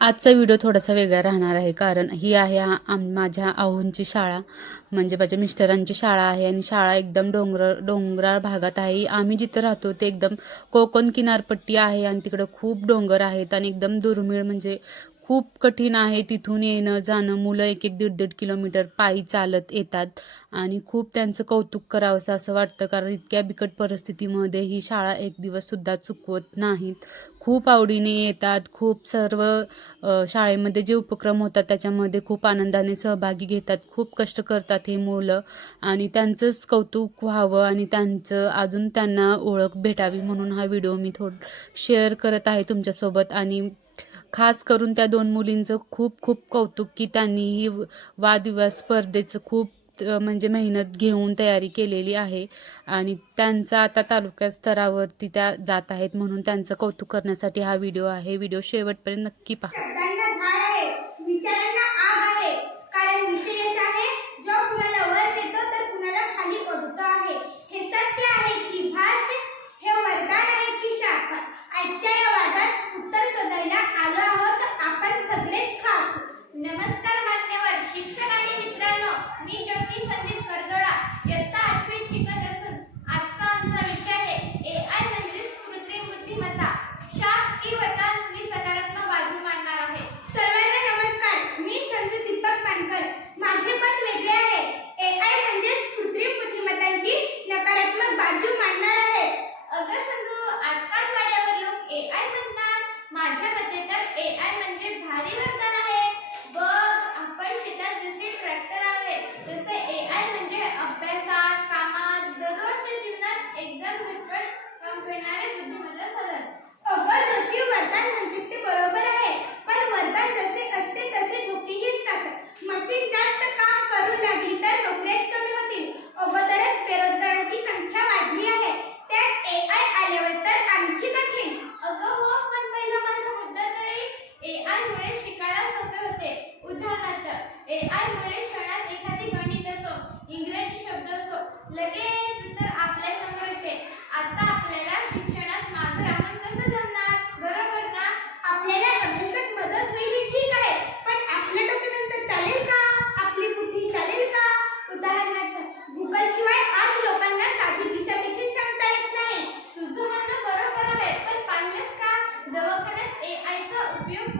आजचा व्हिडिओ थोडासा वेगळा राहणार आहे कारण ही आहे आम माझ्या आहूंची शाळा. म्हणजे माझ्या मिस्टरांची शाळा आहे आणि शाळा एकदम डोंगर डोंगराळ भागात आहे. आम्ही जिथं राहतो ते एकदम कोकण किनारपट्टी आहे आणि तिकडं खूप डोंगर आहेत आणि एकदम दुर्मिळ म्हणजे खूप कठीण आहे तिथून येणं जाणं. मुलं एक एक दीड दीड किलोमीटर पायी चालत येतात आणि खूप त्यांचं कौतुक करावंसं असं वाटतं कारण इतक्या बिकट परिस्थितीमध्ये ही शाळा एक दिवससुद्धा चुकवत नाहीत. खूप आवडीने येतात खूप सर्व शाळेमध्ये जे उपक्रम होतात त्याच्यामध्ये खूप आनंदाने सहभागी घेतात खूप कष्ट करतात हे मुलं आणि त्यांचंच कौतुक व्हावं आणि त्यांचं अजून त्यांना ओळख भेटावी म्हणून हा व्हिडिओ मी थोड शेअर करत आहे तुमच्यासोबत आणि खास करून त्या दोन मुलींचं खूप खूप कौतुक की त्यांनी ही वादविवाद स्पर्धेचं खूप म्हणजे मेहनत घेऊन तयारी केलेली आहे. आणि त्यांचं आता तालुक्या स्तरावरती त्या जात आहेत म्हणून त्यांचं कौतुक करण्यासाठी हा व्हिडिओ आहे. व्हिडिओ शेवटपर्यंत नक्की पहा. ए आय म्हणजे भारी वरदान लगेच उत्तर आपल्यासमोर येते. आता आपल्याला शिक्षणात मागे राहून कसं जमणार? बरोबर ना? आपल्याला अभ्यासात मदत होईल ठीक आहे. पण ऍथलेट नंतर चालेल का? आपली बुद्धी चालेल का? उदाहरणार्थ गुगल शिवाय आज लोकांना साधी दिशा देखील सांगता येत नाही. तुझं म्हणणं बरोबर आहे पण पाहिलंस का? दवाखान्यात ए आयचा उपयोग